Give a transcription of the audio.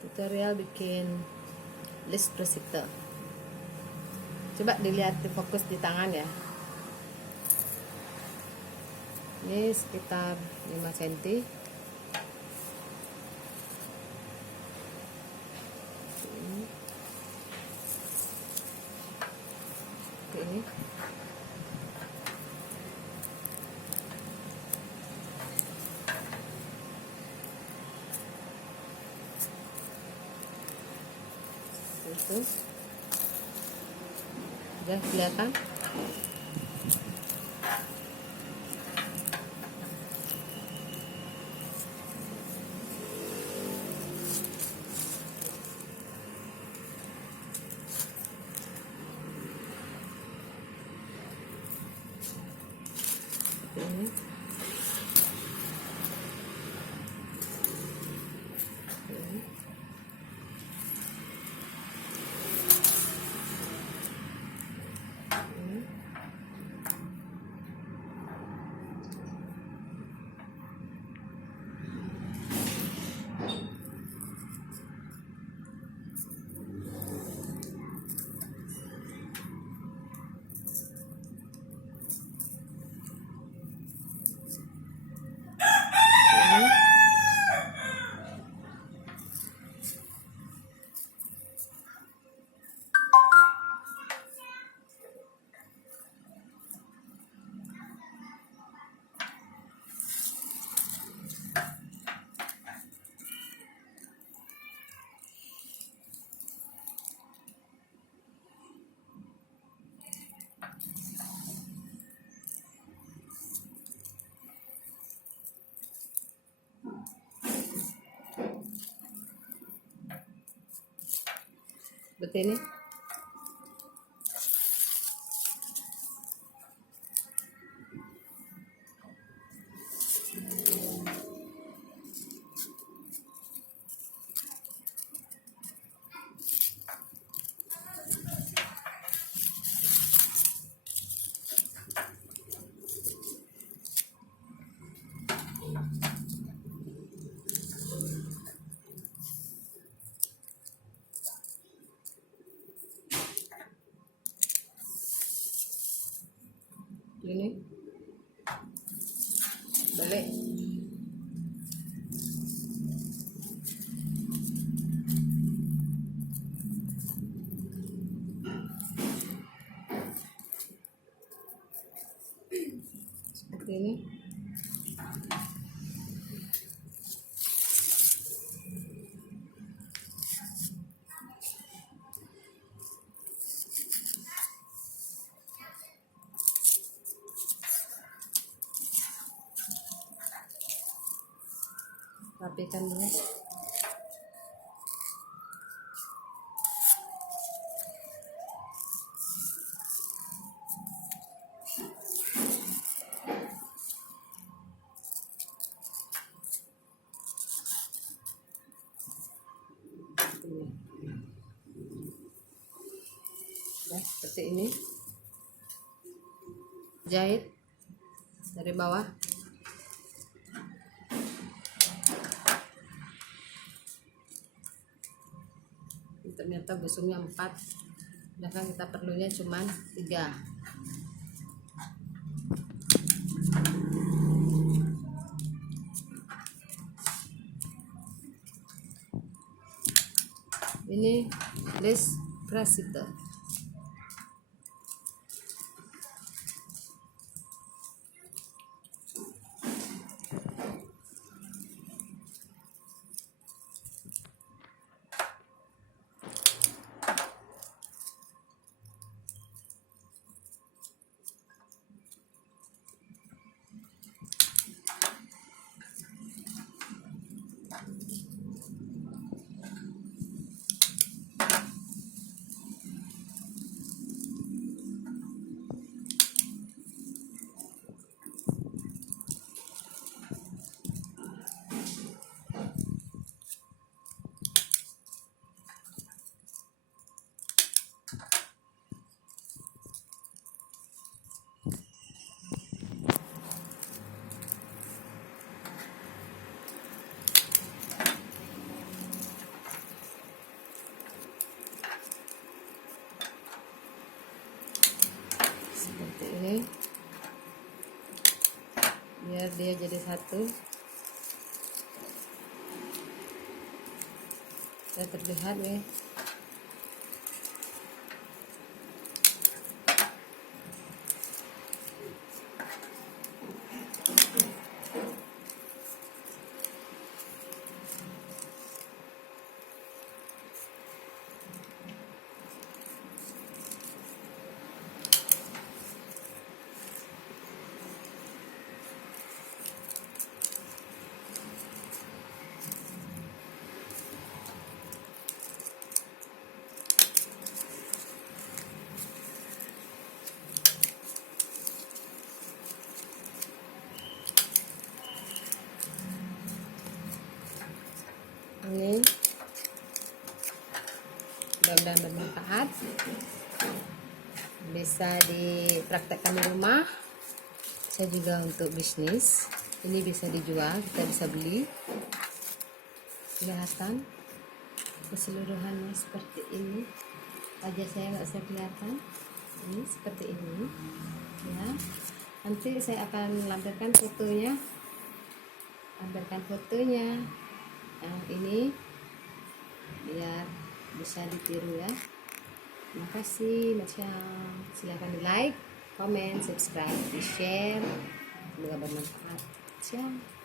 Tutorial bikin list resipte. Coba dilihat, difokus di tangan ya. Ini sekitar 5 cm. Seperti ini. Itu udah kelihatan. Ini seperti ini. Ini balik. Seperti ini. Rapikan dulu. Nah, seperti ini. Jahit dari bawah. Ternyata gosongnya 4, sedangkan kita perlunya cuma 3. Ini list resipte. ini biar dia jadi satu dan terlihat nih. Ini mudah-mudahan bermanfaat, bisa dipraktekkan di rumah. Saya juga untuk bisnis ini bisa dijual, kita bisa beli. Kelihatan keseluruhannya seperti ini. Wajah saya nggak usah kelihatan, ini seperti ini ya. Nanti saya akan lampirkan fotonya, yang ini biar bisa ditiru ya. Terima kasih, silahkan di like, comment, subscribe, di share, semoga bermanfaat. Siap.